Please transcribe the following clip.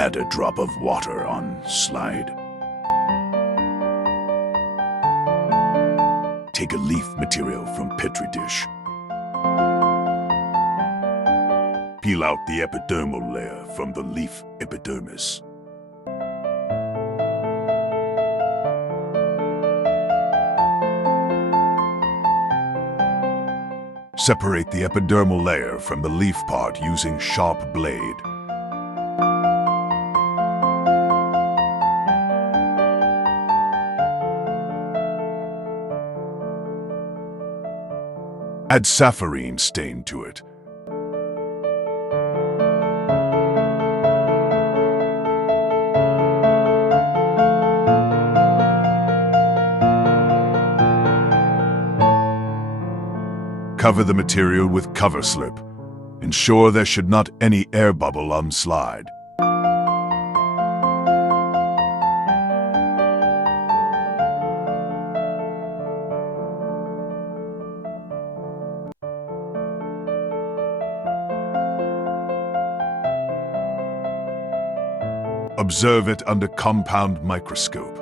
Add a drop of water on slide. Take a leaf material from Petri dish. Peel out the epidermal layer from the leaf epidermis. Separate the epidermal layer from the leaf part using sharp blade. Add saffarine stain to it. Cover the material with cover slip. Ensure there should not any air bubble on slide. Observe it under compound microscope.